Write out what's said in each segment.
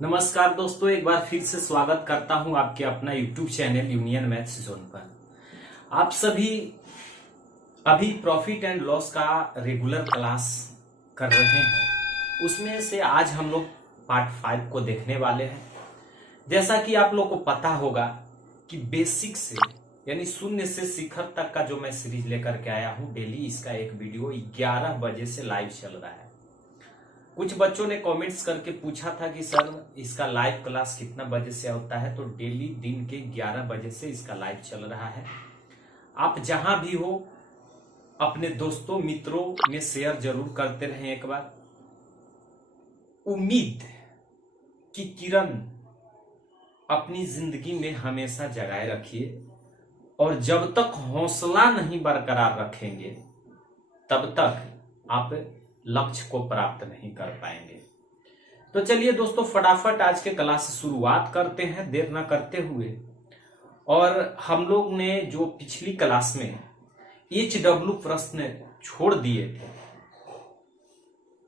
नमस्कार दोस्तों, एक बार फिर से स्वागत करता हूं आपके अपना YouTube channel union maths zone पर। आप सभी अभी प्रॉफिट एंड लॉस का रेगुलर क्लास कर रहे हैं। उसमें से आज हम लोग पार्ट 5 को देखने वाले हैं। जैसा कि आप लोग को पता होगा कि बेसिक से यानी शून्य से शिखर तक का जो मैं सीरीज लेकर के आया हूं, डेली इसका एक वीडियो 11 बजे से लाइव चल रहा है। कुछ बच्चों ने कमेंट्स करके पूछा था कि सर इसका लाइव क्लास कितना बजे से होता है, तो डेली दिन के 11 बजे से इसका लाइव चल रहा है। आप जहां भी हो अपने दोस्तों मित्रों में शेयर जरूर करते रहें। एक बार उम्मीद की किरण अपनी जिंदगी में हमेशा जगाए रखिए, और जब तक हौसला नहीं बरकरार रखेंगे तब तक आप लक्ष्य को प्राप्त नहीं कर पाएंगे। तो चलिए दोस्तों, फटाफट आज के क्लास शुरुआत करते हैं देर ना करते हुए। और हम लोग ने जो पिछली क्लास में HW प्रश्न छोड़ दिए थे,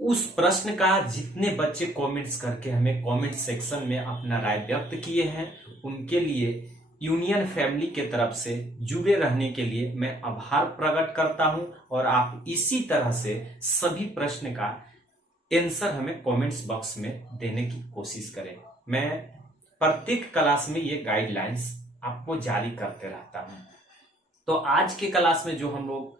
उस प्रश्न का जितने बच्चे कमेंट्स करके हमें कमेंट सेक्शन में अपना राय व्यक्त किए हैं, उनके लिए यूनियन फैमिली के तरफ से जुड़े रहने के लिए मैं आभार प्रकट करता हूं। और आप इसी तरह से सभी प्रश्न का आंसर हमें कमेंट्स बॉक्स में देने की कोशिश करें। मैं प्रत्येक क्लास में ये गाइडलाइंस आपको जारी करते रहता हूं। तो आज के क्लास में जो हम लोग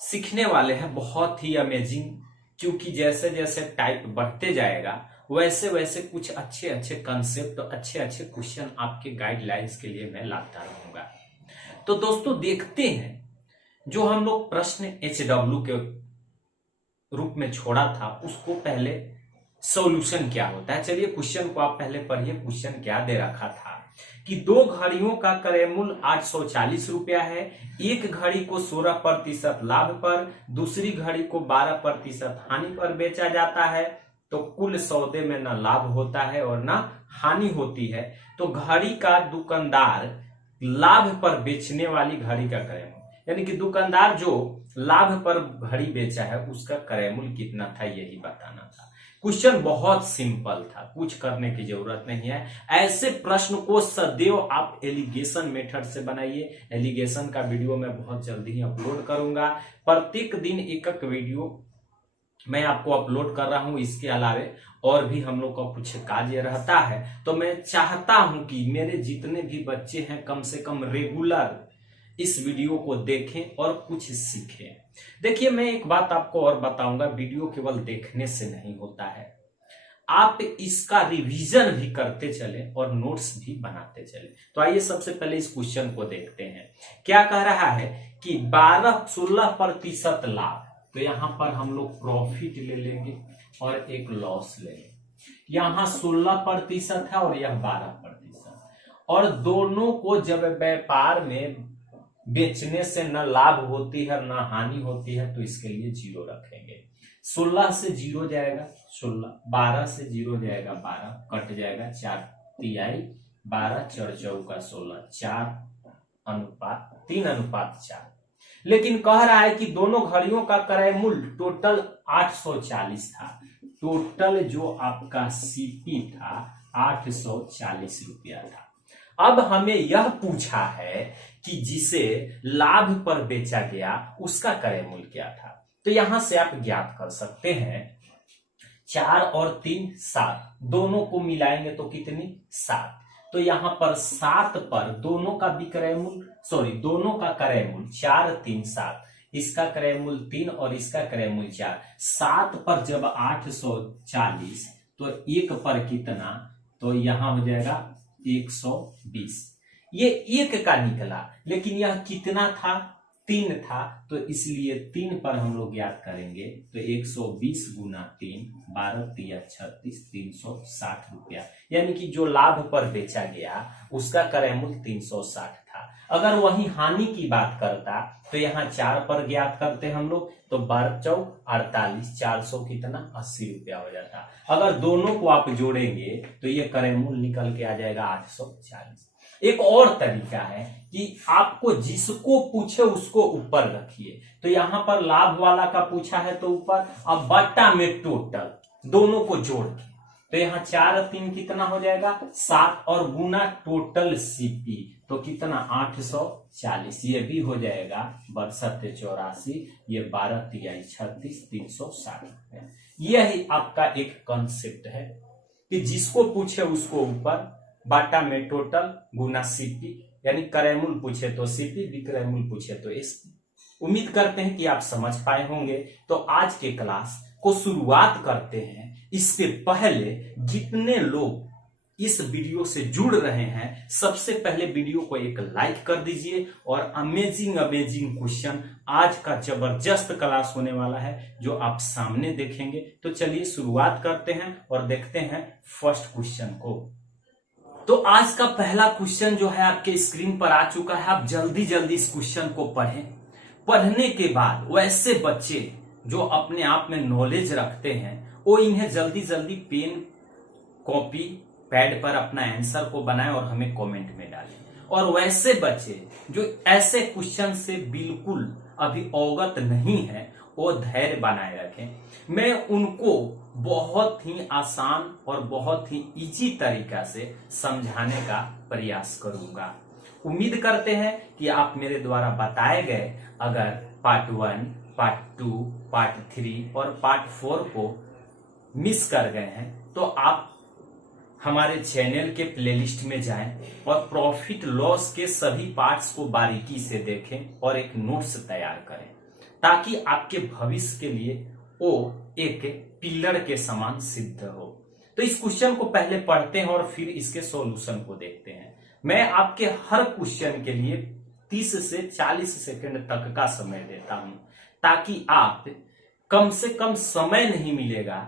सीखने वाले हैं बहुत ही अमेजिंग, क्योंकि जैसे जैसे टाइप बढ़ते जाएगा वैसे वैसे कुछ अच्छे अच्छे कंसेप्ट, अच्छे अच्छे क्वेश्चन आपके गाइडलाइंस के लिए मैं लाता रहूंगा। तो दोस्तों देखते हैं, जो हम लोग प्रश्न HW के रूप में छोड़ा था उसको पहले सॉल्यूशन क्या होता है। चलिए क्वेश्चन को आप पहले पढ़िए। क्वेश्चन क्या दे रखा था कि दो घड़ियों का क्रय मूल्य 840 रुपया है। एक घड़ी को 16% लाभ पर, दूसरी घड़ी को 12% हानि पर बेचा जाता है, तो कुल सौदे में न लाभ होता है और न हानि होती है। तो घड़ी का दुकानदार लाभ पर बेचने वाली घड़ी का क्रय मूल्य, यानी कि दुकानदार जो लाभ पर घड़ी बेचा है उसका क्रय मूल्य कितना था, यही बताना था। क्वेश्चन बहुत सिंपल था, कुछ करने की जरूरत नहीं है। ऐसे प्रश्न को सदैव आप एलिगेशन मेथड से बनाइए। एलिगेशन का वीडियो मैं बहुत जल्दी ही अपलोड करूंगा। प्रत्येक दिन एक एक वीडियो मैं आपको अपलोड कर रहा हूं। इसके अलावे और भी हम लोग का कुछ कार्य रहता है, तो मैं चाहता हूं कि मेरे जितने भी बच्चे हैं कम से कम रेगुलर इस वीडियो को देखें और कुछ सीखें। देखिए, मैं एक बात आपको और बताऊंगा, वीडियो केवल देखने से नहीं होता है, आप इसका रिवीजन भी करते चले और नोट्स भी बनाते चले। तो आइए सबसे पहले इस क्वेश्चन को देखते हैं। क्या कह रहा है कि 16% लाभ, तो यहां पर हम लोग प्रॉफिट ले लेंगे और एक लॉस ले लेंगे। यहां 16% है और यह 12%, और दोनों को जब व्यापार में बेचने से न लाभ होती है न हानि होती है, तो इसके लिए 0 रखेंगे। 16 से 0 जाएगा 16, 12 से 0 जाएगा 12, कट जाएगा 4 तिहाई 12, 4 चौका 16, 3:4। लेकिन कह रहा है कि दोनों घड़ियों का क्रय मूल्य टोटल 840 था। टोटल जो आपका CP था 840 रुपया था। अब हमें यह पूछा है कि जिसे लाभ पर बेचा गया उसका क्रय मूल्य क्या था। तो यहां से आप ज्ञात कर सकते हैं, 4 और 3 7, दोनों को मिलाएंगे तो कितनी 7। तो यहां पर 7 पर दोनों का विक्रय मूल्य, दोनों का क्रय मूल्य 4 3 7, इसका क्रय मूल्य 3 और इसका क्रय मूल्य 4। 7 पर जब 840, तो 1 पर कितना, तो यहां हो जाएगा 120। ये 1 का निकला, लेकिन यह कितना था, 3 था, तो इसलिए 3 पर हम लोग याद करेंगे। तो 120 गुना 3, 12 तिया 36, 360 रुपया, यानी कि जो लाभ पर बेचा गया उसका क्रय मूल्य 360 था। अगर वही हानि की बात करता तो यहाँ 4 पर ज्ञात करते हम लोग, तो 12 चौक 48, 400 कितना 80 रुपया हो जाता। अगर दोनों को आप जोड़ेंगे तो ये क्रय मूल्य निकल के आ जाएगा 840। एक और तरीका है कि आपको जिसको पूछे उसको ऊपर रखिए। तो यहां पर लाभ वाला का पूछा है तो ऊपर, अब बट्टा में टोटल दोनों को जोड़ के तो यहाँ 4 और 3 कितना हो जाएगा 7 और गुना टोटल सीपी तो कितना 840 ये भी हो जाएगा 6284 ये 12 तिहाई 36 360 रुपए। यही आपका एक कंसेप्ट है कि जिसको पूछे उसको ऊपर बाटा में टोटल गुना सीपी यानी क्रयमूल पूछे तो सीपी विक्रयमूल पूछे तो एसपी। उम्मीद करते हैं कि आप समझ पाए होंगे। तो आज के क्लास को शुरुआत करते हैं। इससे पहले जितने लोग इस वीडियो से जुड़ रहे हैं सबसे पहले वीडियो को एक लाइक कर दीजिए और अमेजिंग क्वेश्चन आज का जबरदस्त क्लास होने वाला है जो आप सामने देखेंगे। तो चलिए शुरुआत करते हैं और देखते हैं फर्स्ट क्वेश्चन को। तो आज का पहला क्वेश्चन जो है आपके स्क्रीन पर आ चुका है। आप जल्दी जल्दी इस क्वेश्चन को पढ़ें। पढ़ने के बाद वैसे बच्चे जो अपने आप में नॉलेज रखते हैं वो इन्हें जल्दी जल्दी पेन कॉपी पैड पर अपना आंसर को बनाएं और हमें कमेंट में डालें। और वैसे बच्चे जो ऐसे क्वेश्चन से बिल्कुल अभी अवगत नहीं है वो धैर्य बनाए रखें। मैं उनको बहुत ही आसान और बहुत ही इजी तरीका से समझाने का प्रयास करूंगा। उम्मीद करते हैं कि आप मेरे द्वारा बताए गए अगर पार्ट 1, पार्ट 2, पार्ट 3 और पार्ट 4 को मिस कर गए हैं तो आप हमारे चैनल के प्लेलिस्ट में जाएं और प्रॉफिट लॉस के सभी पार्ट्स को बारीकी से देखें और एक नोट्स तैयार करें ताकि आपके भविष्य के लिए वो एक पिलर के समान सिद्ध हो। तो इस क्वेश्चन को पहले पढ़ते हैं और फिर इसके सॉल्यूशन को देखते हैं। मैं आपके हर क्वेश्चन के लिए 30 से 40 सेकंड तक का समय देता हूं ताकि आप कम से कम समय नहीं मिलेगा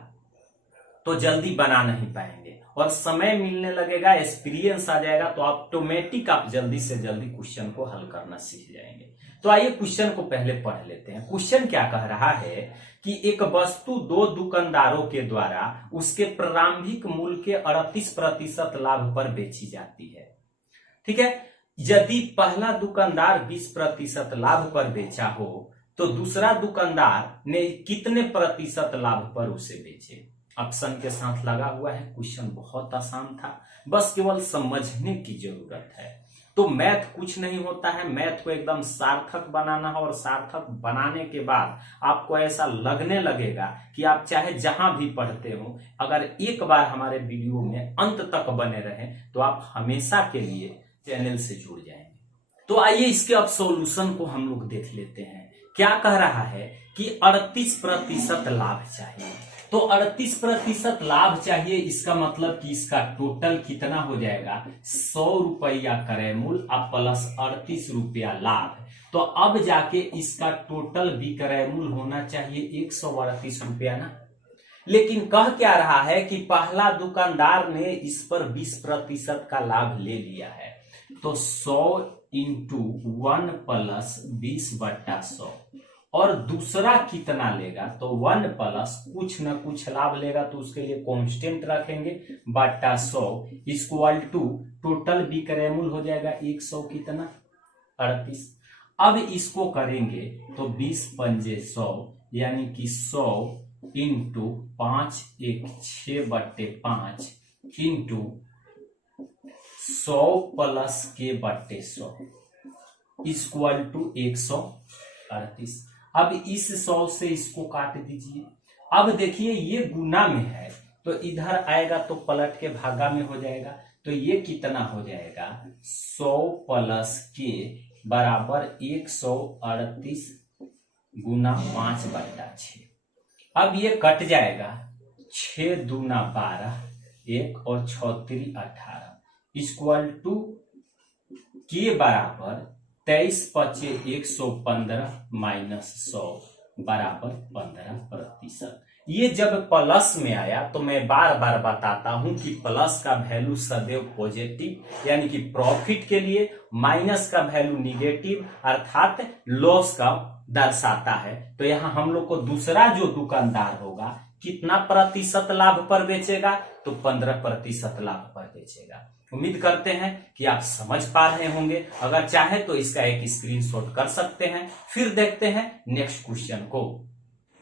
तो जल्दी बना नहीं पाएंगे और समय मिलने लगेगा एक्सपीरियंस आ जाएगा तो ऑटोमेटिक आप जल्दी से जल्दी क्वेश्चन को हल करना सीख जाएंगे। तो आइए क्वेश्चन को पहले पढ़ लेते हैं। क्वेश्चन क्या कह रहा है कि एक वस्तु दो दुकानदारों के द्वारा उसके प्रारंभिक मूल्य के 38% लाभ पर बेची जाती है। ठीक है, यदि पहला दुकानदार 20% लाभ पर बेचा हो तो दूसरा दुकानदार ने कितने प्रतिशत लाभ पर उसे बेचे। ऑप्शन के साथ लगा हुआ है। क्वेश्चन बहुत आसान था, बस केवल समझने की जरूरत है। तो मैथ कुछ नहीं होता है, मैथ को एकदम सार्थक बनाना है और सार्थक बनाने के बाद आपको ऐसा लगने लगेगा कि आप चाहे जहां भी पढ़ते हो अगर एक बार हमारे वीडियो में अंत तक बने रहें तो आप हमेशा के लिए चैनल से जुड़ जाएंगे। तो आइए इसके अब सॉल्यूशन को हम लोग देख लेते हैं। क्या कह रहा है कि 38% लाभ चाहिए। तो 38% लाभ चाहिए, इसका मतलब कि इसका टोटल कितना हो जाएगा 100 रुपया क्रय मूल्य अब प्लस 38 रुपया लाभ। तो अब जाके इसका टोटल विक्रय मूल्य होना चाहिए 138 रुपया ना। लेकिन कह क्या रहा है कि पहला दुकानदार ने इस पर 20% का लाभ ले लिया है तो 100 इंटू 1 प्लस 20/100 और दूसरा कितना लेगा तो 1 प्लस कुछ न कुछ लाभ लेगा तो उसके लिए कांस्टेंट रखेंगे बटा 100 इक्वल टू टोटल विक्रय मूल्य हो जाएगा 100 कितना 38। अब इसको करेंगे तो 20 पंजे 100 यानी कि 100 इंटू 5 1 6/5 इंटू 100 प्लस के बट्टे 100 इक्वल टू 138। अब इस 100 से इसको काट दीजिए। अब देखिए ये गुना में है तो इधर आएगा तो पलट के भागा में हो जाएगा तो ये कितना हो जाएगा 100 प्लस के बराबर 138 गुना 5/6। अब ये कट जाएगा 6 दूना 12 1 और 6 3 18 इक्वल टू के बराबर 23 पचे 115 माइनस 100 बराबर 15%। ये जब प्लस में आया तो मैं बार बार बताता हूं कि प्लस का वैल्यू सदैव पॉजिटिव यानी कि प्रॉफिट के लिए, माइनस का वैल्यू निगेटिव अर्थात लॉस का दर्शाता है। तो यहां हम लोग को दूसरा जो दुकानदार होगा कितना प्रतिशत लाभ पर बेचेगा तो 15% लाभ पर बेचेगा। उम्मीद करते हैं कि आप समझ पा रहे होंगे। अगर चाहे तो इसका एक स्क्रीनशॉट कर सकते हैं। फिर देखते हैं नेक्स्ट क्वेश्चन को।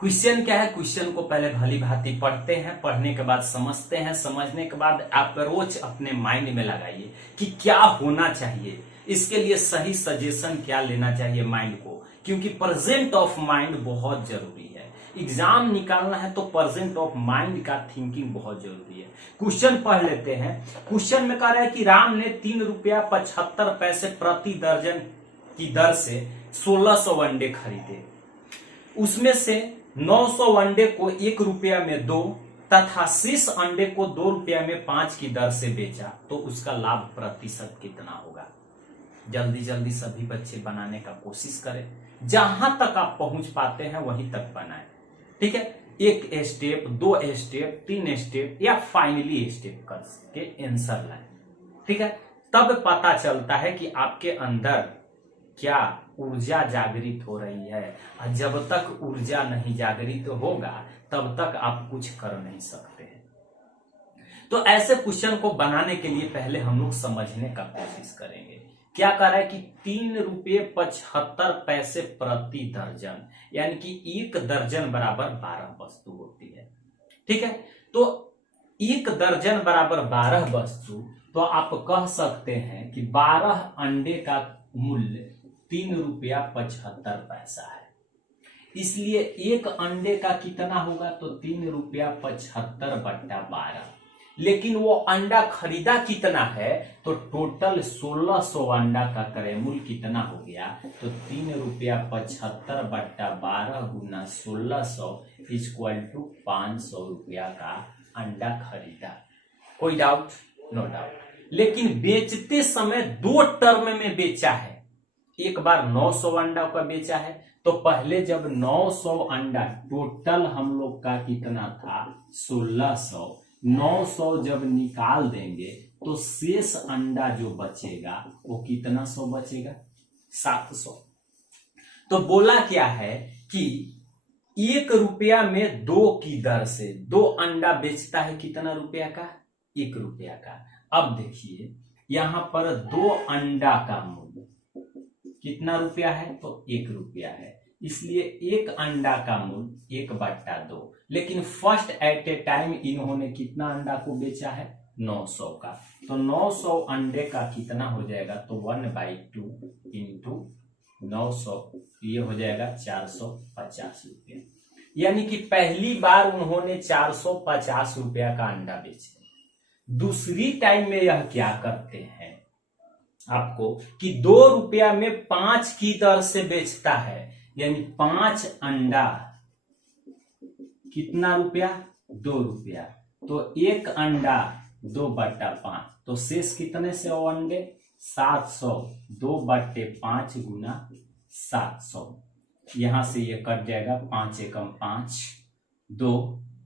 क्वेश्चन क्या है, क्वेश्चन को पहले भली भांति पढ़ते हैं, पढ़ने के बाद समझते हैं, समझने के बाद अप्रोच अपने माइंड में लगाइए कि क्या होना चाहिए, इसके लिए सही सजेशन क्या लेना चाहिए माइंड को, क्योंकि प्रेजेंट ऑफ माइंड बहुत जरूरी है। एग्जाम निकालना है तो प्रेजेंट ऑफ माइंड का थिंकिंग बहुत जरूरी है। क्वेश्चन पढ़ लेते हैं। क्वेश्चन में कह रहा है कि राम ने 3 रुपया 75 पैसे प्रति दर्जन की दर से 1600 अंडे खरीदे। उसमें से 900 अंडे को 1 रुपया में 2 तथा शेष अंडे को 2 रुपया में 5 की दर से बेचा, तो उसका लाभ प्रतिशत कितना होगा। जल्दी जल्दी सभी बच्चे बनाने का कोशिश करें, जहां तक आप पहुंच पाते हैं वहीं तक बनाएं। ठीक है, 1 स्टेप, 2 स्टेप, 3 स्टेप या फाइनली स्टेप करके आंसर लाएं। ठीक है, तब पता चलता है कि आपके अंदर क्या ऊर्जा जागृत हो रही है। और जब तक ऊर्जा नहीं जागृत होगा तब तक आप कुछ कर नहीं सकते हैं। तो ऐसे क्वेश्चन को बनाने के लिए पहले हम लोग समझने का कोशिश करेंगे। क्या कह रहा है कि 3 रुपये 75 पैसे प्रति दर्जन, यानी कि 1 दर्जन बराबर 12 वस्तु होती है। ठीक है, तो 1 दर्जन बराबर 12 वस्तु, तो आप कह सकते हैं कि 12 अंडे का मूल्य 3 रुपया 75 पैसा है। इसलिए 1 अंडे का कितना होगा, तो 3 रुपया 75 बट्टा 12। लेकिन वो अंडा खरीदा कितना है, तो टोटल 1600 अंडा का क्रय मूल्य कितना हो गया, तो 3 रुपया 75 बट्टा 12 गुना 1600 इक्वल टू 500 रुपया का अंडा खरीदा। कोई डाउट? No doubt. लेकिन बेचते समय 2 टर्म में बेचा है। एक बार 900 अंडा का बेचा है, तो पहले जब 900 अंडा टोटल हम लोग का कितना था 1600, 900 जब निकाल देंगे तो शेष अंडा जो बचेगा वो कितना 100 बचेगा, 700। तो बोला क्या है कि 1 रुपया में 2 की दर से 2 अंडा बेचता है, कितना रुपया का, 1 रुपया का। अब देखिए यहां पर 2 अंडा का मूल्य कितना रुपया है, तो 1 रुपया है। इसलिए 1 अंडा का मूल्य 1 बट्टा 2। लेकिन फर्स्ट एट ए टाइम इन्होंने कितना अंडा को बेचा है, 900 का। तो 900 अंडे का कितना हो जाएगा, तो 1/2 इंटू 900, ये हो जाएगा 450 रुपया। यानी कि पहली बार उन्होंने 450 रुपया का अंडा बेचे। दूसरी टाइम में यह क्या करते हैं आपको कि 2 रुपया में 5 की दर से बेचता है, यानी 5 अंडा कितना रुपया, 2 रुपया। तो 1 अंडा 2/5, तो शेष कितने से वो अंडे, 700, 2/5 गुना 700। यहां से ये कट जाएगा, 5 एकम 5, 2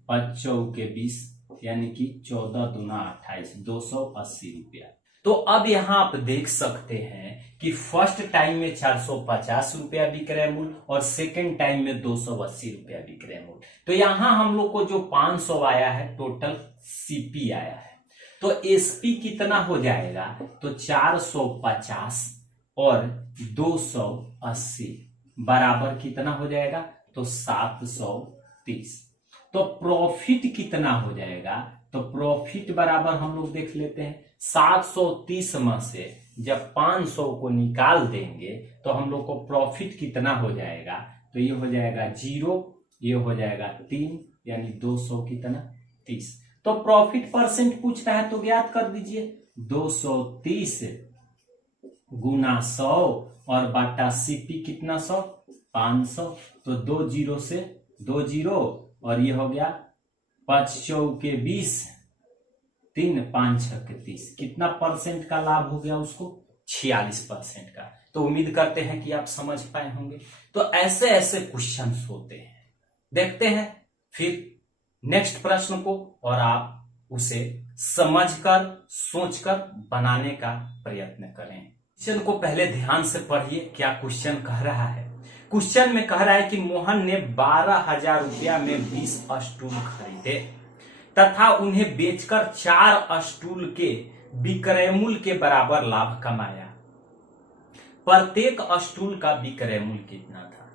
5 चौके 20, यानी कि 14 दूना 28, 280 रुपया। तो अब यहां आप देख सकते हैं कि फर्स्ट टाइम में 450 रुपया विक्रय मूल्य और सेकेंड टाइम में 280 रुपया विक्रय मूल्य। तो यहां हम लोग को जो 500 आया है टोटल सीपी आया है। तो एसपी कितना हो जाएगा, तो 450 और 280 बराबर कितना हो जाएगा, तो 730। तो प्रॉफिट कितना हो जाएगा, तो प्रॉफिट बराबर हम लोग देख लेते हैं, 730 में से जब 500 को निकाल देंगे तो हम लोग को प्रॉफिट कितना हो जाएगा, तो ये हो जाएगा 0, ये हो जाएगा 3, यानी 200 कितना 30। तो प्रॉफिट परसेंट पूछ रहा है तो ज्ञात कर दीजिए, 230 गुना 100 और बाटा सीपी कितना 100, 500। तो 2 जीरो से 2 जीरो और ये हो गया 5 चौके 20, 3 5 6 30। कितना परसेंट का लाभ हो गया उसको, 46% का। तो उम्मीद करते हैं कि आप समझ पाए होंगे। तो ऐसे ऐसे क्वेश्चन होते हैं। देखते हैं फिर नेक्स्ट प्रश्न को और आप उसे समझकर सोचकर बनाने का प्रयत्न करें। क्वेश्चन को पहले ध्यान से पढ़िए, क्या क्वेश्चन कह रहा है। क्वेश्चन में कह रहा है कि मोहन ने 12,000 रुपया में 20 स्टूल खरीदे तथा उन्हें बेचकर 4 स्टूल के विक्रय मूल्य के बराबर लाभ कमाया। प्रत्येक स्टूल का विक्रय मूल्य कितना था।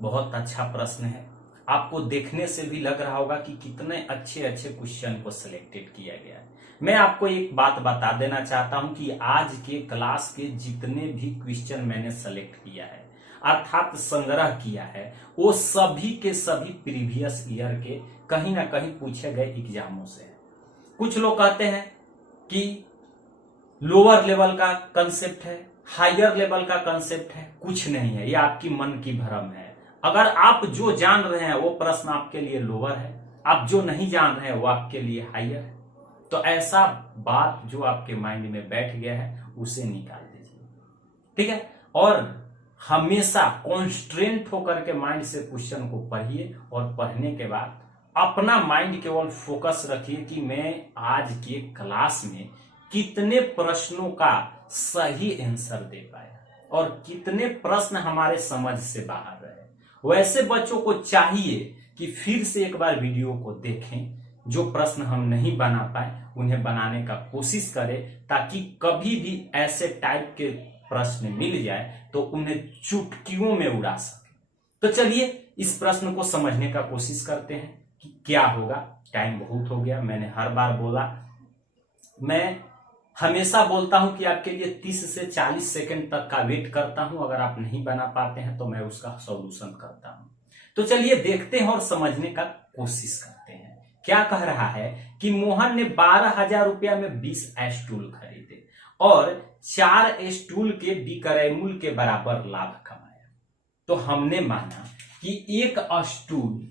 बहुत अच्छा प्रश्न है। आपको देखने से भी लग रहा होगा कि कितने अच्छे अच्छे क्वेश्चन को सिलेक्टेड किया गया है। मैं आपको एक बात बता देना चाहता हूं कि आज के क्लास के जितने भी क्वेश्चन मैंने सेलेक्ट किया है अर्थात संग्रह किया है, वो सभी के सभी प्रीवियस ईयर के कहीं ना कहीं पूछे गए एग्जामों से है। कुछ लोग कहते हैं कि लोअर लेवल का कंसेप्ट है, हायर लेवल का कंसेप्ट है। कुछ नहीं है, ये आपकी मन की भ्रम है। अगर आप जो जान रहे हैं वो प्रश्न आपके लिए लोअर है, आप जो नहीं जान रहे हैं वो आपके लिए हायर है। तो ऐसा बात जो आपके माइंड में बैठ गया है उसे निकाल दीजिए, ठीक है। और हमेशा कॉन्स्ट्रेंट होकर के माइंड से क्वेश्चन को पढ़िए और पढ़ने के बाद अपना माइंड केवल फोकस रखिए कि मैं आज के क्लास में कितने प्रश्नों का सही आंसर दे पाया और कितने प्रश्न हमारे समझ से बाहर रहे। वैसे बच्चों को चाहिए कि फिर से एक बार वीडियो को देखें, जो प्रश्न हम नहीं बना पाए उन्हें बनाने का कोशिश करें, ताकि कभी भी ऐसे टाइप के प्रश्न मिल जाए तो उन्हें चुटकियों में उड़ा सके। तो चलिए इस प्रश्न को समझने का कोशिश करते हैं कि क्या होगा। टाइम बहुत हो गया, मैंने हर बार बोला, मैं हमेशा बोलता हूं कि आपके लिए 30 से 40 सेकंड तक का वेट करता हूं। अगर आप नहीं बना पाते हैं तो मैं उसका सॉल्यूशन करता हूं। तो चलिए देखते हैं और समझने का कोशिश करते हैं। क्या कह रहा है कि मोहन ने 12,000 रुपया में 20 स्टूल खरीदे और 4 स्टूल के विक्रय मूल्य के बराबर लाभ कमाया। तो हमने माना कि एक स्टूल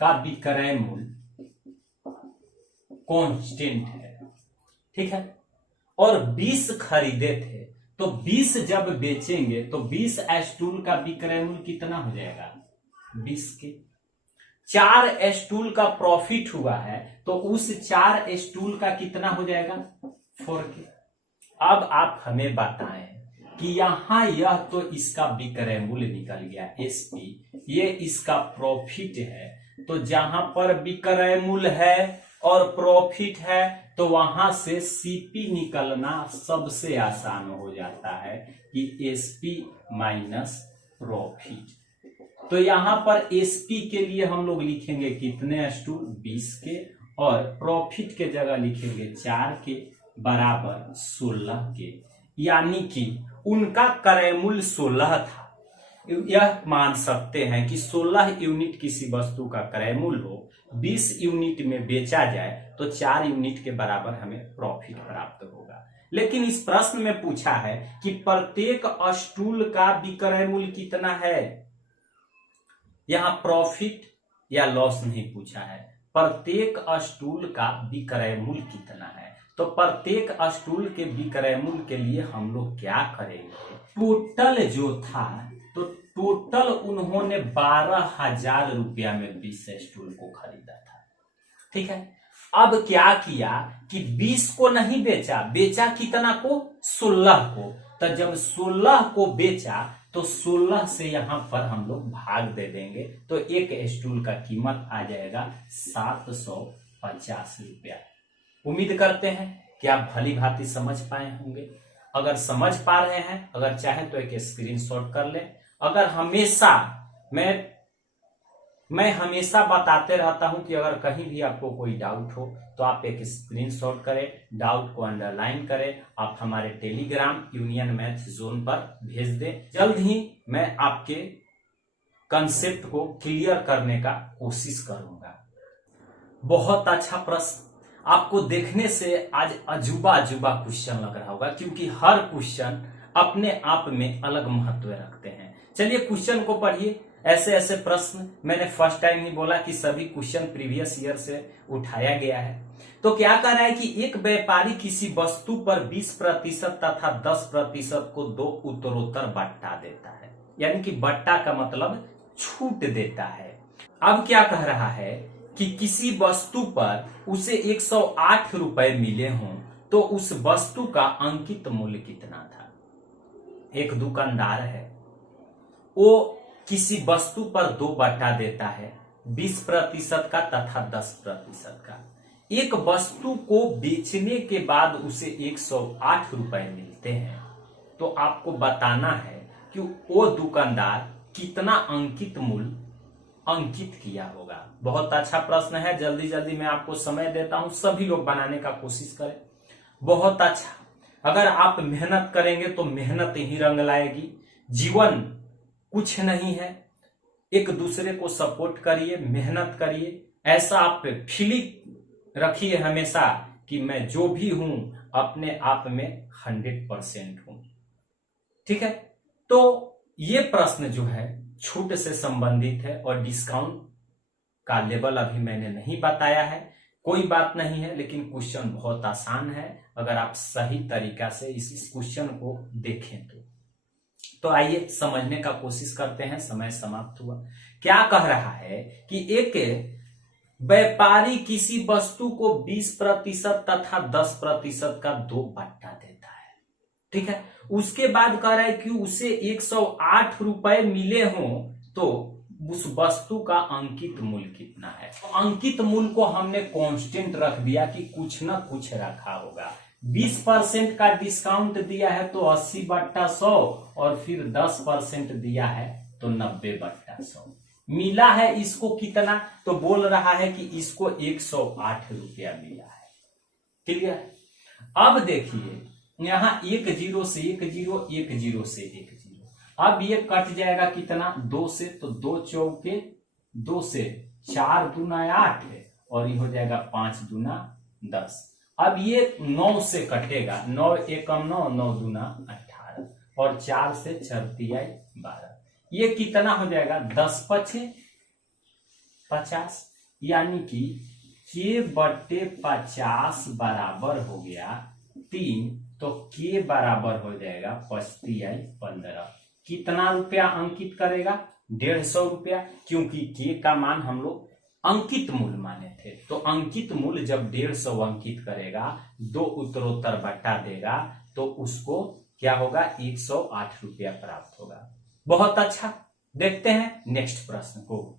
का विक्रय मूल्य कांस्टेंट है, ठीक है, और 20 खरीदे थे। तो 20 जब बेचेंगे तो 20 स्टूल का विक्रय मूल्य कितना हो जाएगा, 20 के। 4 स्टूल का प्रॉफिट हुआ है तो उस 4 स्टूल का कितना हो जाएगा, 4 के। अब आप हमें बताएं कि यहां यह तो इसका विक्रय मूल्य निकल गया एसपी, ये इसका प्रॉफिट है। तो जहां पर विक्रय मूल्य है और प्रॉफिट है तो वहां से सीपी निकलना सबसे आसान हो जाता है कि एसपी माइनस प्रॉफिट। तो यहां पर एसपी के लिए हम लोग लिखेंगे कितने स्टूल, 20 के, और प्रॉफिट के जगह लिखेंगे 4 के बराबर 16 के। यानी कि उनका क्रय मूल्य 16 था। यह मान सकते हैं कि 16 यूनिट किसी वस्तु का क्रय मूल्य हो, 20 यूनिट में बेचा जाए तो 4 यूनिट के बराबर हमें प्रॉफिट प्राप्त होगा। लेकिन इस प्रश्न में पूछा है कि प्रत्येक स्टूल का विक्रय मूल्य कितना है। यहां प्रॉफिट या लॉस नहीं पूछा है, प्रत्येक स्टूल का विक्रय मूल्य कितना है। तो प्रत्येक स्टूल के विक्रय मूल्य के लिए हम लोग क्या करेंगे, टोटल जो था, तो टोटल उन्होंने 12,000 रुपया में 20 स्टूल को खरीदा था, ठीक है। अब क्या किया कि 20 को नहीं बेचा, बेचा कितना को, 16 को। तो जब 16 को बेचा तो 16 से यहां पर हम लोग भाग दे देंगे तो एक स्टूल का कीमत आ जाएगा 750 रुपया। उम्मीद करते हैं कि आप भली भांति समझ पाए होंगे। अगर समझ पा रहे हैं, अगर चाहें तो एक स्क्रीनशॉट कर लें। अगर हमेशा मैं हमेशा बताते रहता हूं कि अगर कहीं भी आपको कोई डाउट हो तो आप एक स्क्रीनशॉट करें, डाउट को अंडरलाइन करें, आप हमारे टेलीग्राम यूनियन मैथ जोन पर भेज दें। जल्द ही मैं आपके कंसेप्ट को क्लियर करने का कोशिश करूंगा। बहुत अच्छा प्रश्न, आपको देखने से आज अजूबा अजूबा क्वेश्चन लग रहा होगा, क्योंकि हर क्वेश्चन अपने आप में अलग महत्व रखते हैं। चलिए क्वेश्चन को पढ़िए। ऐसे ऐसे प्रश्न मैंने फर्स्ट टाइम ही बोला कि सभी क्वेश्चन प्रीवियस ईयर से उठाया गया है। तो क्या कह रहा है कि एक व्यापारी किसी वस्तु पर 20% तथा 10% को 2 उत्तरोत्तर बट्टा देता है, यानी कि बट्टा का मतलब छूट देता है। अब क्या कह रहा है कि किसी वस्तु पर उसे 108 रुपए मिले हों तो उस वस्तु का अंकित मूल्य कितना था। एक दुकानदार है, वो किसी वस्तु पर 2 बट्टा देता है, 20% का तथा 10% का। एक वस्तु को बेचने के बाद उसे 108 रुपए मिलते हैं। तो आपको बताना है कि वो दुकानदार कितना अंकित मूल्य अंकित किया होगा। बहुत अच्छा प्रश्न है, जल्दी जल्दी मैं आपको समय देता हूं, सभी लोग बनाने का कोशिश करें। बहुत अच्छा, अगर आप मेहनत करेंगे तो मेहनत ही रंग लाएगी। जीवन कुछ नहीं है, एक दूसरे को सपोर्ट करिए, मेहनत करिए, ऐसा आप फीलिंग रखिए हमेशा कि मैं जो भी हूं अपने आप में 100% हूं। ठीक है, तो ये प्रश्न जो है छूट से संबंधित है और डिस्काउंट का लेवल अभी मैंने नहीं बताया है, कोई बात नहीं है, लेकिन क्वेश्चन बहुत आसान है अगर आप सही तरीका से इस क्वेश्चन को देखें तो आइए समझने का कोशिश करते हैं। समय समाप्त हुआ। क्या कह रहा है कि एक व्यापारी किसी वस्तु को 20% तथा 10% का 2 बट्टा देता है। ठीक है, उसके बाद कह रहा है कि उसे 108 रुपए मिले हों तो उस वस्तु का अंकित मूल्य कितना है। तो अंकित मूल्य को हमने कांस्टेंट रख दिया कि कुछ ना कुछ रखा होगा। 20% का डिस्काउंट दिया है तो 80/100 और फिर 10% दिया है तो 90/100 मिला है। इसको कितना, तो बोल रहा है कि इसको 108 रुपया मिला है। क्लियर। अब देखिए यहां 1 0 से 1 0, 1 0 से 1 0, अब ये कट जाएगा कितना, 2 से, तो 2 चौके 2 से 4 दूना 8 है और ये हो जाएगा 5 दूना 10। अब ये 9 से कटेगा, 9 एकम 9, 9 दूना 18 और 4 से 4 तिहाई 12। ये कितना हो जाएगा, 10 पचे 50, यानी कि k/50 बराबर हो गया 3, तो k बराबर हो जाएगा 5 तिहाई 15। कितना रुपया अंकित करेगा, 150 रुपया, क्योंकि k का मान हम लोग अंकित मूल्य माने थे। तो अंकित मूल्य जब 150 अंकित करेगा, 2 उत्तरोत्तर बट्टा देगा तो उसको क्या होगा, 108 रुपया प्राप्त होगा। बहुत अच्छा, देखते हैं नेक्स्ट प्रश्न को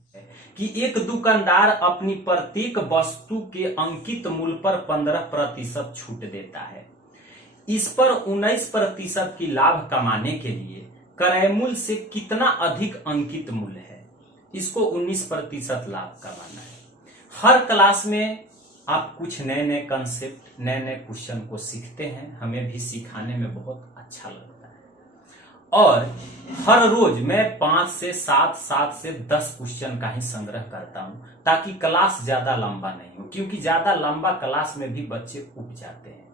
कि एक दुकानदार अपनी प्रत्येक वस्तु के अंकित मूल्य पर 15% छूट देता है। इस पर 19% की लाभ कमाने के लिए क्रय मूल्य से कितना अधिक अंकित मूल्य है। इसको 19% लाभ कमाना है। हर क्लास में आप कुछ नए नए कंसेप्ट, नए नए क्वेश्चन को सीखते हैं, हमें भी सिखाने में बहुत अच्छा लगता है। और हर रोज मैं 5 से 7, 7 से 10 क्वेश्चन का ही संग्रह करता हूं ताकि क्लास ज्यादा लंबा नहीं हो, क्योंकि ज्यादा लंबा क्लास में भी बच्चे उब जाते हैं।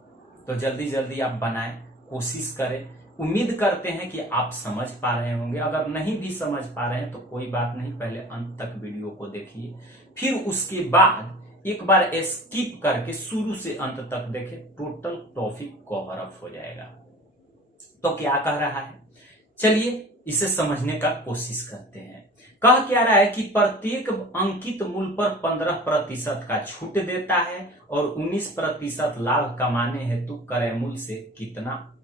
तो जल्दी जल्दी आप बनाएं, कोशिश करें। उम्मीद करते हैं कि आप समझ पा रहे होंगे। अगर नहीं भी समझ पा रहे हैं तो कोई बात नहीं, पहले अंत तक वीडियो को देखिए, फिर उसके बाद एक बार स्किप करके शुरू से अंत तक देखें, टोटल टॉपिक कवर अप हो जाएगा। तो क्या कह रहा है, चलिए इसे समझने का कोशिश करते हैं। कह क्या रहा है कि प्रत्येक अंकित मूल्य पर 15% का छूट देता है और 19% लाभ कमाने हेतु क्रय मूल्य से कितना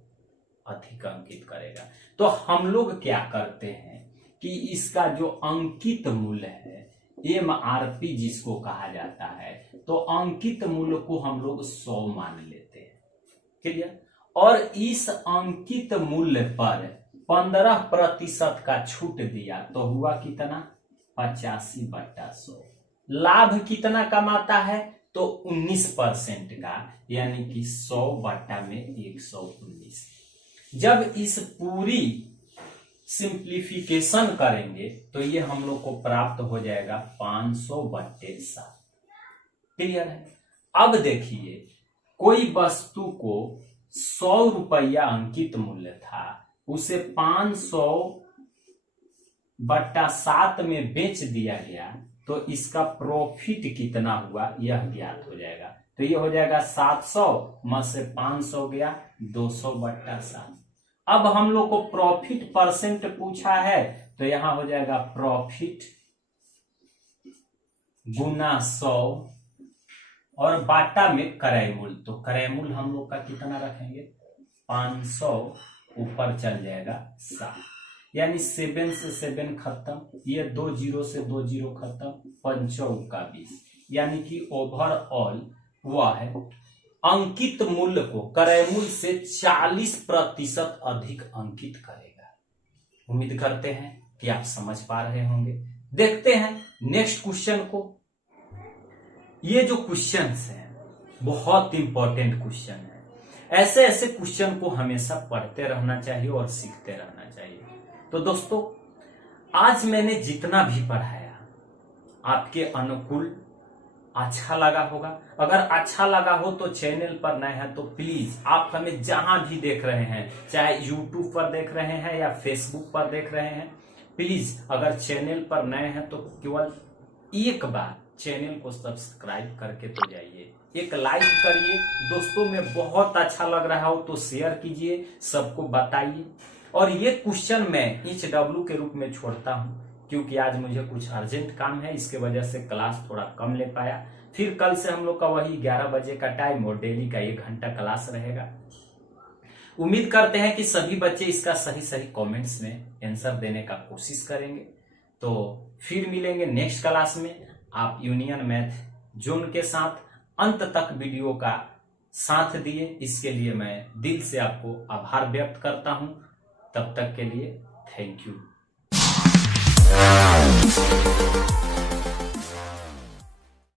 अधिक अंकित करेगा। तो हम लोग क्या करते हैं कि इसका जो अंकित मूल्य है, MRP जिसको कहा जाता है, तो अंकित मूल्य को हम लोग 100 मान लेते हैं। क्लियर। और इस अंकित मूल्य पर 15% का छूट दिया तो हुआ कितना, 85/100। लाभ कितना कमाता है, तो 19% का, यानी कि 100/119। जब इस पूरी सिंप्लीफिकेशन करेंगे तो ये हम लोग को प्राप्त हो जाएगा 500/7। क्लियर है। अब देखिए कोई वस्तु को 100 रुपया अंकित मूल्य था, उसे 500/7 में बेच दिया गया, तो इसका प्रॉफिट कितना हुआ यह ज्ञात हो जाएगा। तो ये हो जाएगा 700 में से 500 गया, 200/7। अब हम लोग को प्रॉफिट परसेंट पूछा है, तो यहां हो जाएगा प्रॉफिट गुना 100 और बाटा में क्रय मूल्य, तो क्रय मूल्य हम लोग का कितना रखेंगे, 500 ऊपर चल जाएगा 7, यानी 7 से 7 खत्म, ये 2 0 से 2 0 खत्म, 5 का 20, यानी कि ओवरऑल वह है अंकित मूल्य को क्रय मूल्य से 40% अधिक अंकित करेगा। उम्मीद करते हैं कि आप समझ पा रहे होंगे। देखते हैं नेक्स्ट क्वेश्चन को। ये जो क्वेश्चंस हैं बहुत इंपॉर्टेंट क्वेश्चन है। ऐसे ऐसे क्वेश्चन को हमेशा पढ़ते रहना चाहिए और सीखते रहना चाहिए। तो दोस्तों, आज मैंने जितना भी पढ़ाया आपके अनुकूल अच्छा लगा होगा। अगर अच्छा लगा हो तो चैनल पर नए हैं तो प्लीज आप हमें जहां भी देख रहे हैं, चाहे यूट्यूब पर देख रहे हैं या फेसबुक पर देख रहे हैं, प्लीज अगर चैनल पर नए हैं तो केवल एक बार चैनल को सब्सक्राइब करके तो जाइए, एक लाइक करिए। दोस्तों में बहुत अच्छा लग रहा हो तो शेयर कीजिए, सबको बताइए। और ये क्वेश्चन मैं HW के रूप में छोड़ता हूं क्योंकि आज मुझे कुछ अर्जेंट काम है, इसके वजह से क्लास थोड़ा कम ले पाया। फिर कल से हम लोग का वही 11 बजे का टाइम और डेली का 1 घंटा क्लास रहेगा। उम्मीद करते हैं कि सभी बच्चे इसका सही सही कमेंट्स में आंसर देने का कोशिश करेंगे। तो फिर मिलेंगे नेक्स्ट क्लास में। आप यूनियन मैथ जोन के साथ अंत तक वीडियो का साथ दिए, इसके लिए मैं दिल से आपको आभार व्यक्त करता हूं। तब तक के लिए थैंक यू।